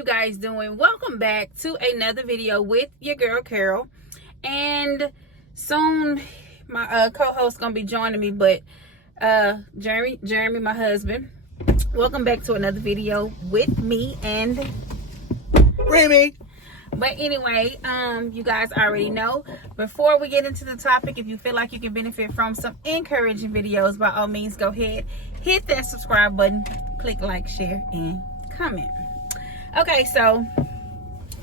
you guys doing? Welcome back to another video with your girl Carol, and soon my co-host gonna be joining me, but Jeremy, my husband. Welcome back to another video with me and Remy. But anyway, you guys already know. Before we get into the topic, if you feel like you can benefit from some encouraging videos, by all means, go ahead, hit that subscribe button, click like, share, and comment. Okay, so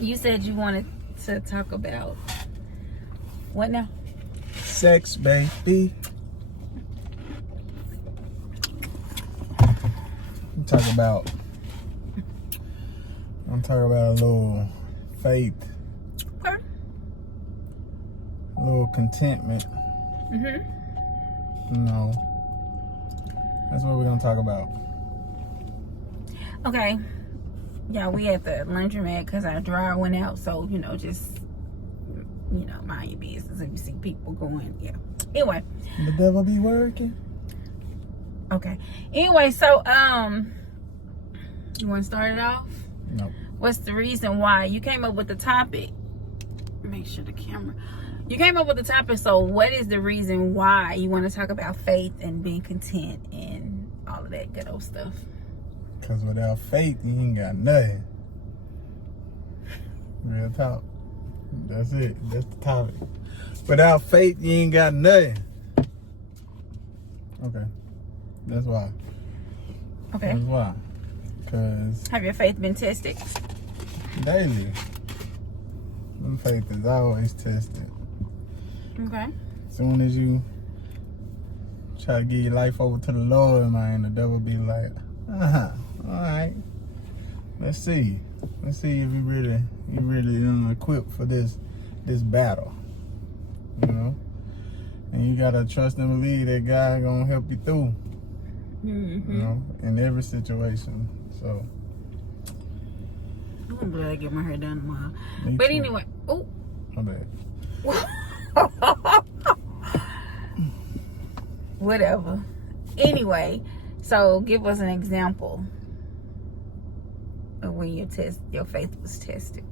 you said you wanted to talk about what now? Sex, baby. I'm talking about a little faith, Okay. a little contentment. You know, that's what we're gonna talk about. Okay. Yeah, we at the laundromat because our dryer went out. So, just, mind your business if you see people going. Yeah. Anyway. The devil be working. Okay. Anyway, so, you want to start it off? No. What's the reason why you came up with the topic? Make sure the camera. You came up with the topic. So, what is the reason why you want to talk about faith and being content and all of that good old stuff? Because without faith, you ain't got nothing. Real talk. That's it. That's the topic. Without faith, you ain't got nothing. Okay. That's why. Okay. That's why. Because Have your faith been tested? daily, my faith is always tested. Okay. As soon as you try to give your life over to the Lord, man, the devil be like, all right, let's see if you really equipped for this battle, and you gotta trust and believe that God gonna help you through, in every situation. So I'm glad I get my hair done tomorrow. me But too. anyway, oh, My bad. whatever. Anyway, so give us an example of when your faith was tested.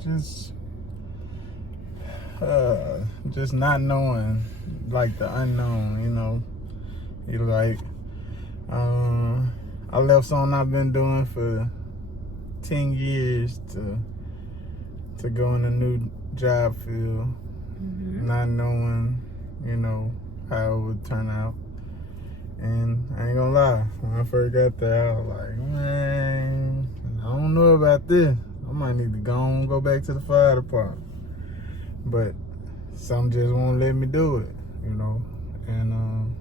Just not knowing, like the unknown, You like, I left something I've been doing for 10 years to go in a new job field, not knowing, how it would turn out. And I ain't gonna lie, when I first got there, I was like, man, I don't know about this. I might need to go back to the fire department. But some just won't let me do it, And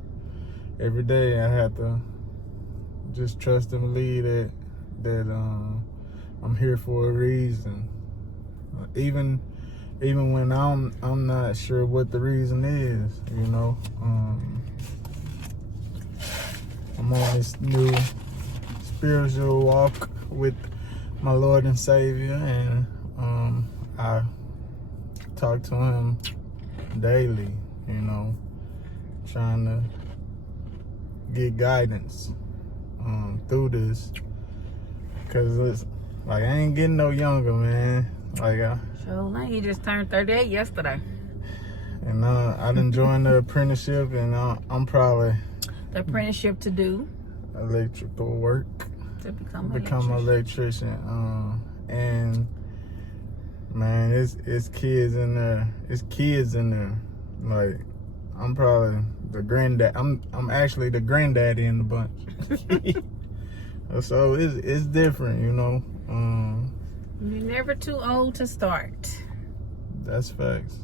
every day I have to just trust and believe that I'm here for a reason. Even when I'm not sure what the reason is, I'm on this new spiritual walk with my Lord and Savior, and I talk to Him daily, trying to get guidance through this, because it's like I ain't getting no younger, man. So he just turned 38 yesterday. And I done joined the apprenticeship, and I'm probably The apprenticeship to do electrical work, to become an electrician. And man, it's kids in there. It's kids in there. Like, I'm probably the granddad. I'm actually the granddaddy in the bunch. So it's different, You're never too old to start. That's facts.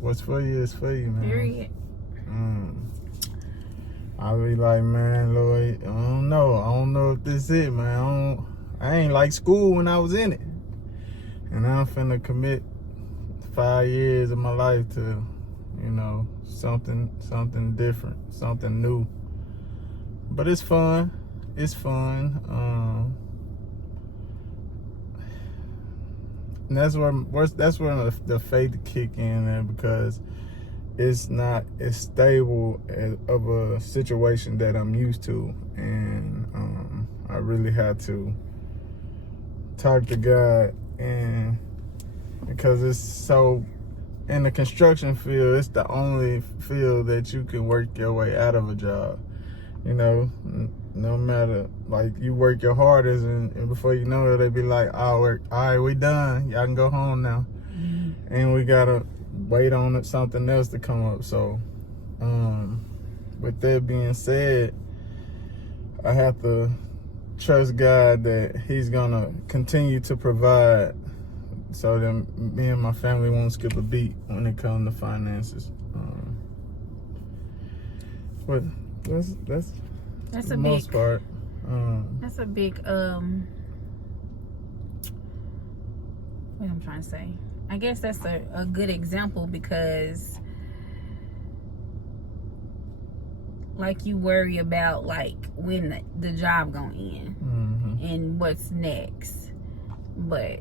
What's for you is for you, man. Period. I'll be like, man, Lord, I don't know if this is it, man. I ain't like school when I was in it. And I'm finna commit 5 years of my life to, something different, something new. But it's fun. It's fun. And that's where the faith kick in there, because it's not as stable of a situation that I'm used to, and I really had to talk to God, and because it's so, in the construction field, it's the only field that you can work your way out of a job. You know, no matter, like, you work your hardest, and before you know it, they be like, all right, we done. Y'all can go home now. Mm-hmm. And we gotta wait on something else to come up. So, with that being said, I have to trust God that He's gonna continue to provide, so that me and my family won't skip a beat when it comes to finances. But that's the most part. That's a big what I'm trying to say. I guess that's a good example, because like, you worry about like when the job gonna end, mm-hmm. and what's next, but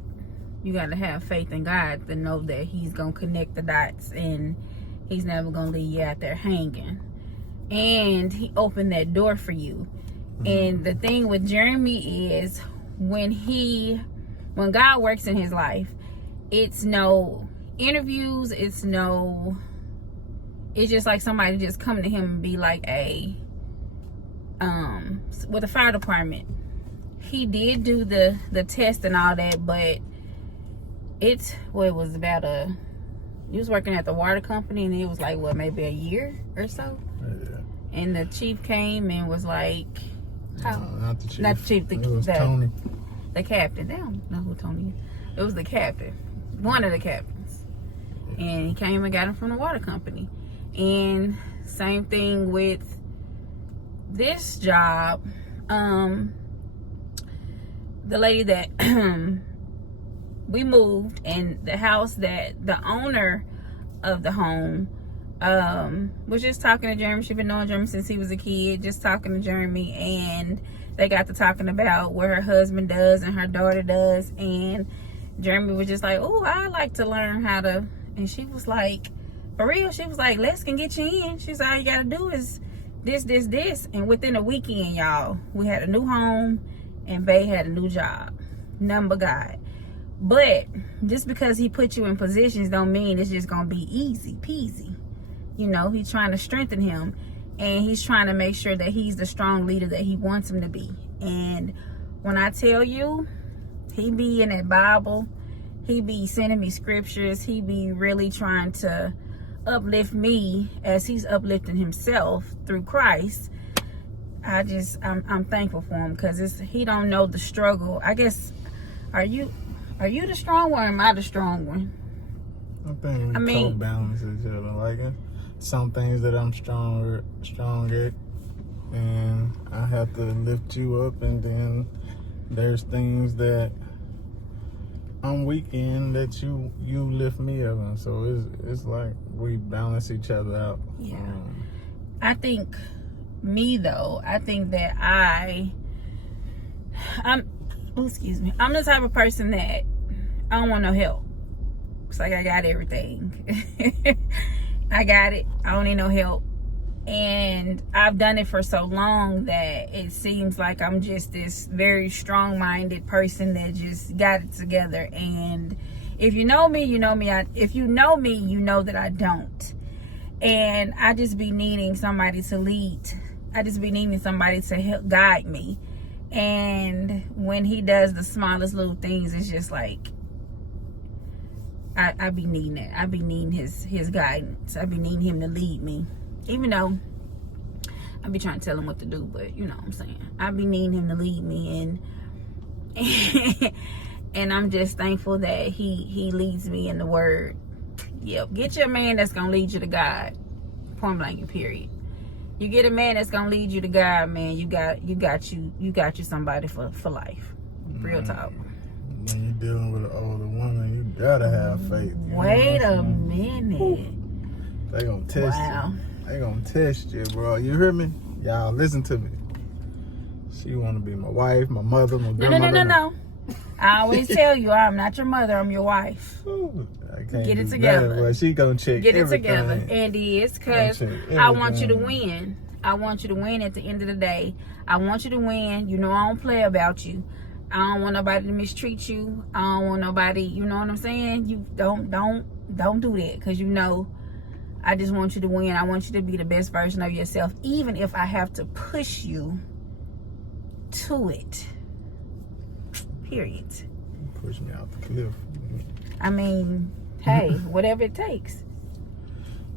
you gotta have faith in God to know that He's gonna connect the dots, and He's never gonna leave you out there hanging. And He opened that door for you. Mm-hmm. And the thing with Jeremy is, when God works in his life, it's no interviews, it's just like somebody just come to him and be like, hey, with the fire department, he did do the test and all that, but he was working at the water company, and it was like, what, maybe a year or so? Yeah. And the chief came and was like, no, not the chief. Not the chief. It was Tony. The captain. They don't know who Tony is. It was the captain. One of the captains. Yeah. And he came and got him from the water company. And same thing with this job. The lady that we moved, and the house that the owner of the home was just talking to Jeremy. She's been knowing Jeremy since he was a kid, just talking to Jeremy, and they got to talking about what her husband does and her daughter does, and Jeremy was just like, oh, I like to learn how to, and she was like, for real, she was like, Les can get you in. She's like, all you gotta do is this, and within a weekend, y'all, we had a new home, and Bay had a new job. None but God. But just because He put you in positions don't mean it's just gonna be easy peasy. You know, He's trying to strengthen him, and He's trying to make sure that he's the strong leader that He wants him to be. And when I tell you, He be in that Bible, He be sending me scriptures, He be really trying to uplift me as He's uplifting Himself through Christ. I'm thankful for Him, because He don't know the struggle. I guess, are you the strong one, or am I the strong one? I think we co-balance each other. Like, some things that I'm strong at, and I have to lift you up, and then there's things that I'm weak in that you lift me up, and so it's like we balance each other out. Yeah. I think that I'm the type of person that I don't want no help. It's like I got everything. I got it. I don't need no help. And I've done it for so long that it seems like I'm just this very strong-minded person that just got it together. And if you know me, you know me. If you know me, you know that I don't. And I just be needing somebody to lead. I just be needing somebody to help guide me. And when He does the smallest little things, it's just like, I be needing that. I be needing his guidance. I be needing Him to lead me. Even though I be trying to tell Him what to do, but you know what I'm saying. I be needing Him to lead me, and I'm just thankful that he leads me in the Word. Yep. Get you a man that's gonna lead you to God. Point blank and period. You get a man that's gonna lead you to God, man. You got you somebody for life. Real talk. When you're dealing with an older woman, you gotta have faith. Wait a minute. Ooh. They gonna test you. They gonna test you, bro. You hear me? Y'all listen to me. She wanna be my wife, my mother, my grandmother. No. I always tell you, I'm not your mother, I'm your wife. Ooh, I can't get it together. Well, she gonna check Get it everything. together. And it's because I want you to win. I want you to win at the end of the day. I want you to win. You know I don't play about you. I don't want nobody to mistreat you. I don't want nobody, you know what I'm saying? You don't do that, because you know I just want you to win. I want you to be the best version of yourself, even if I have to push you to it. Period. Push me out the cliff. I mean, hey, whatever it takes.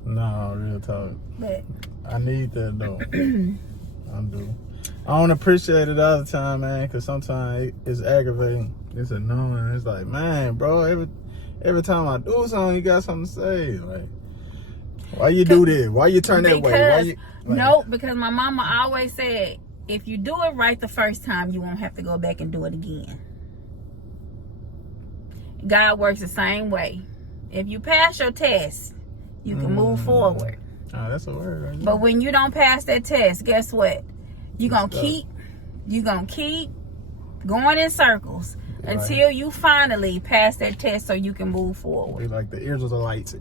Nah, real talk. But I need that though. I do. I don't appreciate it all the time, man, because sometimes it's aggravating. It's annoying. It's like, man, bro, every time I do something, you got something to say. Like, why you do this? Why you turn that way? Why you, like, no, because my mama always said, if you do it right the first time, you won't have to go back and do it again. God works the same way. If you pass your test, you can move forward. Oh, that's a word right there. But when you don't pass that test, guess what? You're gonna keep going in circles until you finally pass that test so you can move forward. Be like the Israelites.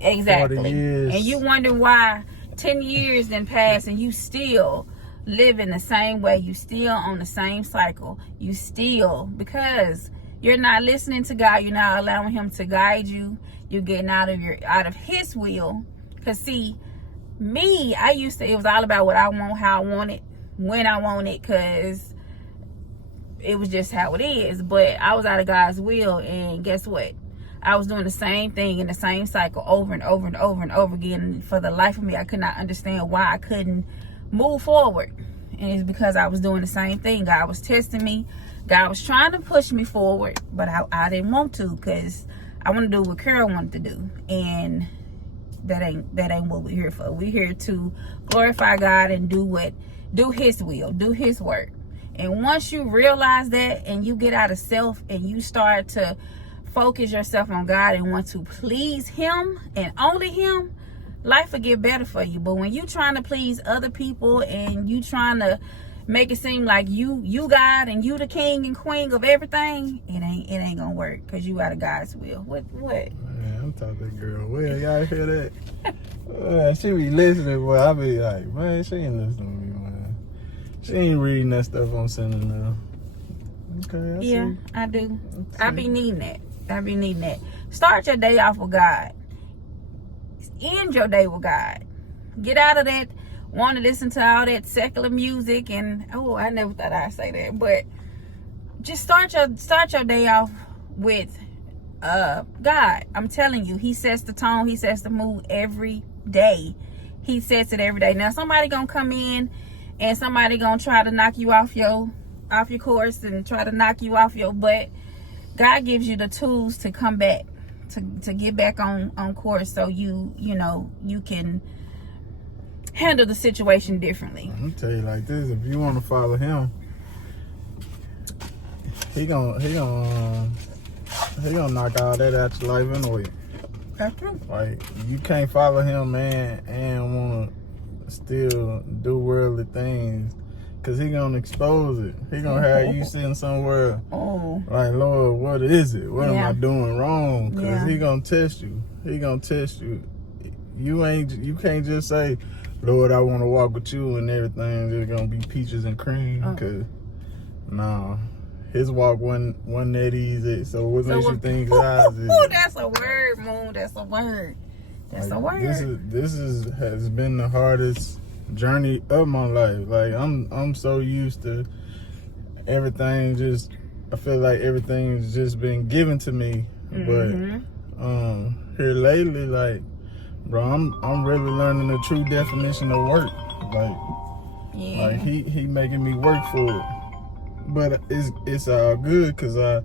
Exactly. 40 years. And you wonder why 10 years then pass and you still live in the same way. You still on the same cycle. You still, because you're not listening to God. You're not allowing him to guide you. You're getting out of his will. Because see, me, it was all about what I want, how I want it, when I want it, because it was just how it is. But I was out of God's will, and guess what? I was doing the same thing in the same cycle over and over and over and over again. And for the life of me, I could not understand why I couldn't move forward. And it's because I was doing the same thing. God was testing me. God was trying to push me forward, but I didn't want to, because I want to do what Carol wanted to do. And that ain't what we're here for. We're here to glorify God and do his will, do his work. And once you realize that and you get out of self and you start to focus yourself on God and want to please him and only him, life will get better for you. But when you trying to please other people and you trying to make it seem like you God and you the king and queen of everything, it ain't gonna work, because you out of God's will. What? Man, I'm talking to that girl. Well, y'all hear that? She be listening, but I be like, man, she ain't listening to me, man. She ain't reading that stuff I'm sending her. Okay, see. I do. I be needing that. Start your day off with God. End your day with God. Get out of that want to listen to all that secular music and I never thought I'd say that, but just start your day off with God. I'm telling you, he sets the tone, he sets the mood every day. He sets it every day. Now somebody gonna come in and somebody gonna try to knock you off your course and try to knock you off your butt. God gives you the tools to come back, to get back on course, so you can handle the situation differently. I'm tell you like this: if you want to follow him, he gonna knock all that out your life anyway. That's true. Like, you can't follow him, man, and want to still do worldly things, because he gonna expose it. He gonna have you sitting somewhere like, Lord, what is it? What am I doing wrong? Because he gonna test you. He gonna test you. You can't just say, Lord, I want to walk with you and everything just gonna be peaches and cream, because his walk wasn't that easy. So what makes you think ours is? That's a word, Moon. That's a word. That's a word. This has been the hardest journey of my life. Like, I'm so used to everything. Just, I feel like everything's just been given to me. But here lately, like, bro, I'm really learning the true definition of work. Like he making me work for it. But it's all good, because I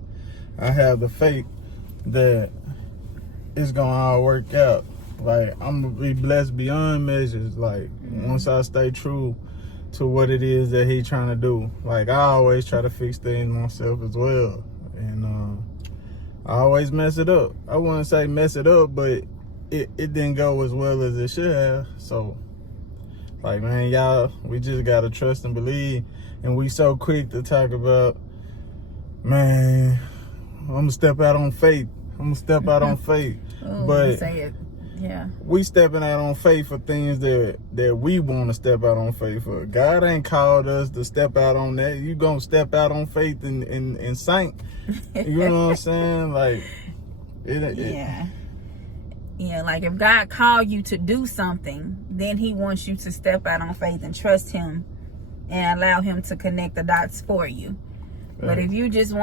have the faith that it's gonna all work out. Like, I'm gonna be blessed beyond measures. Like, once I stay true to what it is that he trying to do. Like, I always try to fix things myself as well, and I always mess it up. I wouldn't say mess it up, but it didn't go as well as it should have. So, like, man, y'all, we just gotta trust and believe. And we so quick to talk about, man, I'm gonna step out on faith. But say it. Yeah. We stepping out on faith for things that we want to step out on faith for. God ain't called us to step out on that. You gonna step out on faith and sink. You know what I'm saying? Like, yeah. Yeah, like if God called you to do something, then he wants you to step out on faith and trust him and allow him to connect the dots for you. Right. But if you just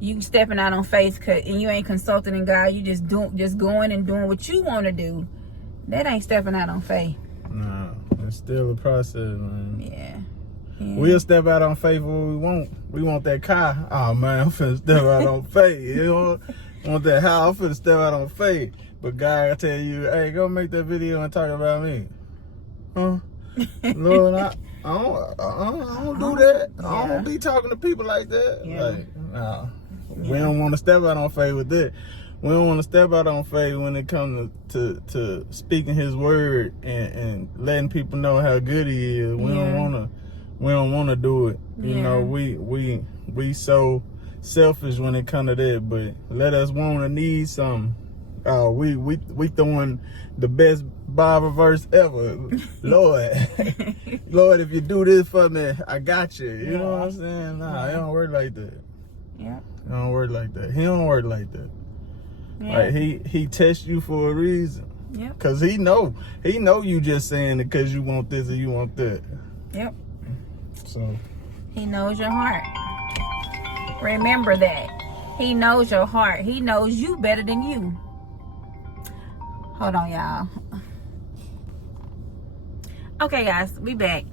you stepping out on faith and you ain't consulting in God, you just going and doing what you want to do, that ain't stepping out on faith. No, it's still a process, man. Yeah. We'll step out on faith when we want. We want that car. Oh man, I'm finna step out on faith. You know, want that house? I'm finna step out on faith. But God, I tell you, hey, go make that video and talk about me. Huh? Lord, I don't do that. Yeah. I don't be talking to people like that. Yeah. Like, nah. Yeah. We don't want to step out on faith with that. We don't want to step out on faith when it comes to speaking his word and letting people know how good he is. We don't want to do it. You know, we so selfish when it comes to that, but let us want to need something. We throwing the best Bible verse ever. Lord, Lord, if you do this for me, I got you. You know what I'm saying? Nah, it don't work like that. Yeah. It don't work like that. He don't work like that. Yeah. Like he tests you for a reason. Yep. Cause he know you just saying it cause you want this or you want that. Yep. So he knows your heart. Remember that. He knows your heart. He knows you better than you. Hold on, y'all. Okay, guys, we back.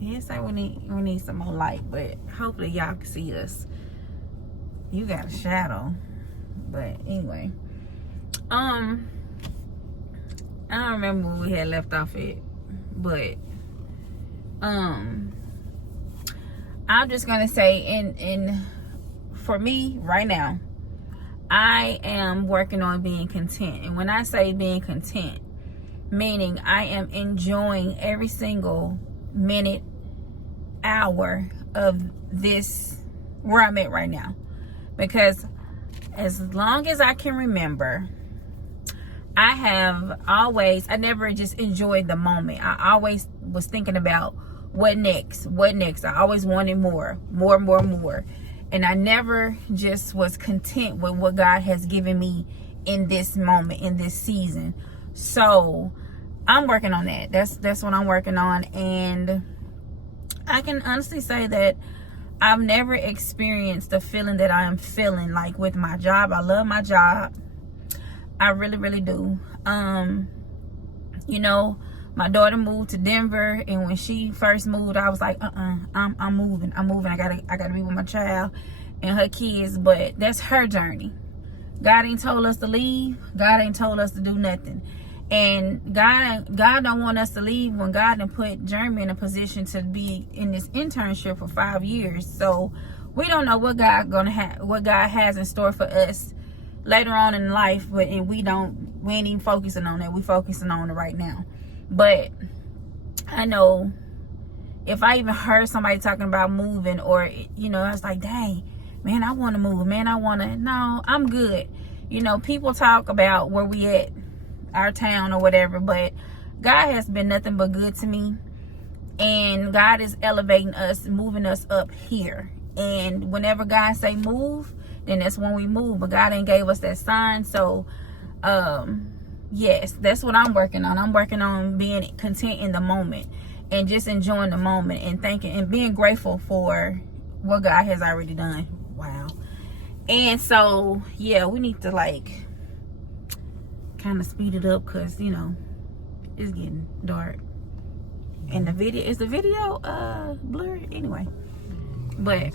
Yes, we need some more light, but hopefully y'all can see us. You got a shadow, but anyway. I don't remember where we had left off at, but I'm just gonna say, for me right now, I am working on being content. And when I say being content, meaning I am enjoying every single minute, hour of this, where I'm at right now. Because as long as I can remember, I never just enjoyed the moment. I always was thinking about what next. I always wanted more. And I never just was content with what God has given me in this moment, in this season. So I'm working on that. That's what I'm working on. And I can honestly say that I've never experienced the feeling that I am feeling like with my job. I love my job. I really, really do. You know, my daughter moved to Denver, and when she first moved, I was like, I'm moving. I gotta be with my child and her kids. But that's her journey. God ain't told us to leave. God ain't told us to do nothing. And God don't want us to leave when God done put Jeremy in a position to be in this internship for 5 years. So we don't know what God has in store for us later on in life, and we ain't even focusing on that. We focusing on it right now. But I know if I even heard somebody talking about moving, or you know, I was like, dang, man, I want to move, man, no, I'm good. You know, people talk about where we at, our town or whatever, but God has been nothing but good to me, and God is elevating us, moving us up here. And whenever God say move, then that's when we move. But God ain't gave us that sign. So yes, that's what I'm working on. I'm working on being content in the moment and just enjoying the moment and thanking and being grateful for what God has already done. Wow. And so yeah, we need to like kind of speed it up, because you know it's getting dark, and the video blurry anyway. But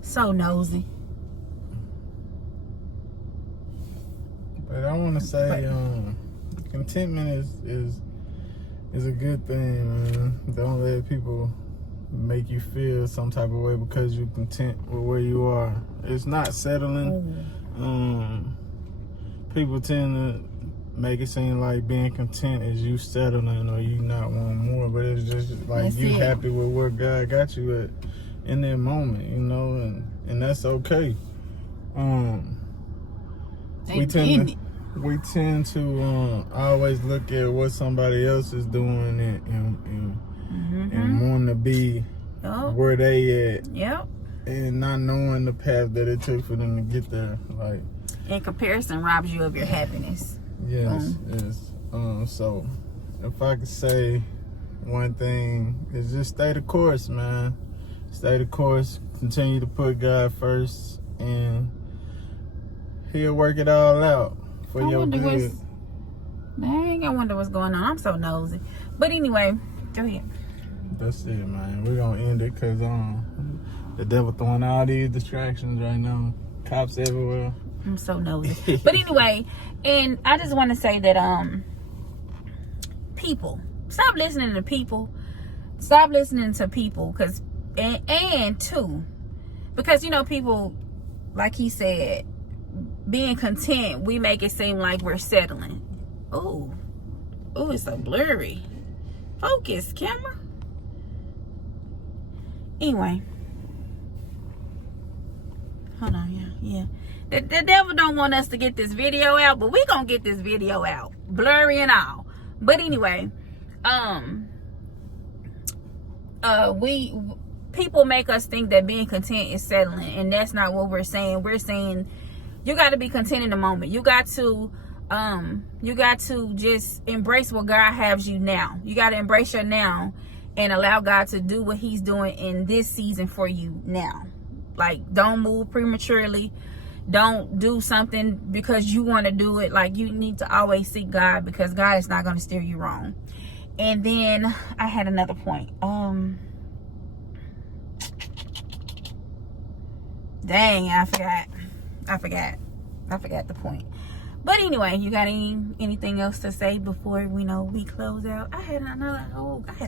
so nosy. But I want to say contentment is a good thing, man. Don't let people make you feel some type of way because you're content with where you are. It's not settling. People tend to make it seem like being content is you settling or you not wanting more, but it's just like happy with where God got you at. in that moment, you know, and that's okay. We tend to always look at what somebody else is doing and wanting to be where they at. Yep. And not knowing the path that it took for them to get there. Like, in comparison, robs you of your happiness. Yes. So if I could say one thing, is just stay the course, man. Stay the course. Continue to put God first, and He'll work it all out for your good. Dang, I wonder what's going on. I'm so nosy. But anyway, go ahead. That's it, man. We're gonna end it because the devil throwing all these distractions right now. Cops everywhere. I'm so nosy. But anyway, and I just want to say that people, stop listening to people. Stop listening to people, because and two, because you know, people, like he said, being content, we make it seem like we're settling. Oh, it's so blurry. Focus, camera. Anyway, hold on, yeah. The devil don't want us to get this video out, but we gonna get this video out, blurry and all. But anyway, people make us think that being content is settling, and that's not what we're saying. We're saying you got to be content in the moment. You got to just embrace what God has you now. You got to embrace your now and allow God to do what He's doing in this season for you now. Like, don't move prematurely. Don't do something because you want to do it. Like, you need to always seek God, because God is not going to steer you wrong. And then I had another point. Dang, I forgot the point. But anyway, you got anything else to say before we close out? I had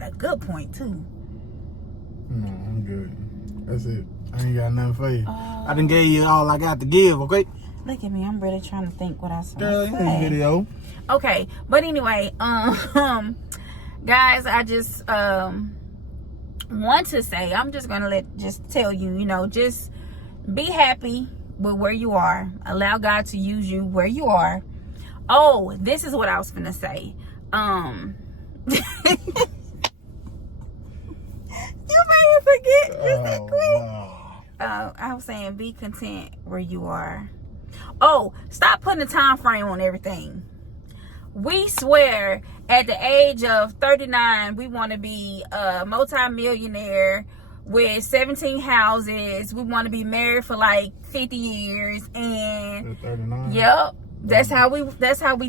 a good point too. No, I'm good. That's it. I ain't got nothing for you. I done gave you all I got to give, okay? Look at me. I'm really trying to think what I said. Video. Okay, but anyway, guys, I just want to say, I'm just gonna tell you, just be happy with where you are. Allow God to use you where you are. Oh, this is what I was gonna say. You made me forget just that quick. No. I was saying, be content where you are. Oh, stop putting a time frame on everything. We swear at the age of 39, we want to be a multi-millionaire with 17 houses. We want to be married for like 50 years. And 39. Yep, that's how we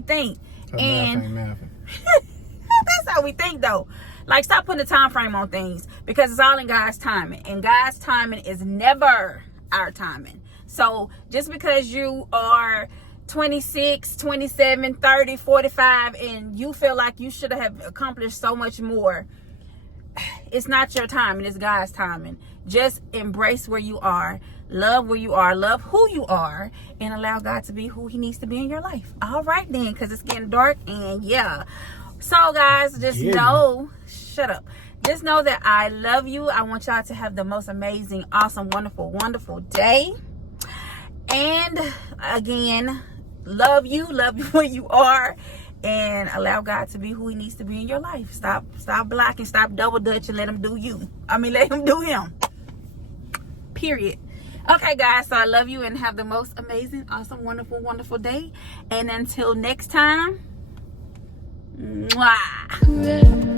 think. And that's how we think, though. Like, stop putting a time frame on things, because it's all in God's timing, and God's timing is never our timing. So just because you are 26, 27, 30, 45, and you feel like you should have accomplished so much more, it's not your timing, it's God's timing. Just embrace where you are, love where you are, love who you are, and allow God to be who He needs to be in your life. All right then, because it's getting dark, and yeah. So guys, just know, shut up. Just know that I love you. I want y'all to have the most amazing, awesome, wonderful, wonderful day. And again, love you where you are, and allow God to be who He needs to be in your life. Stop blocking, stop double dutch, and let Him do you. Let Him do Him. Period. Okay, guys, so I love you, and have the most amazing, awesome, wonderful, wonderful day. And until next time, mwah.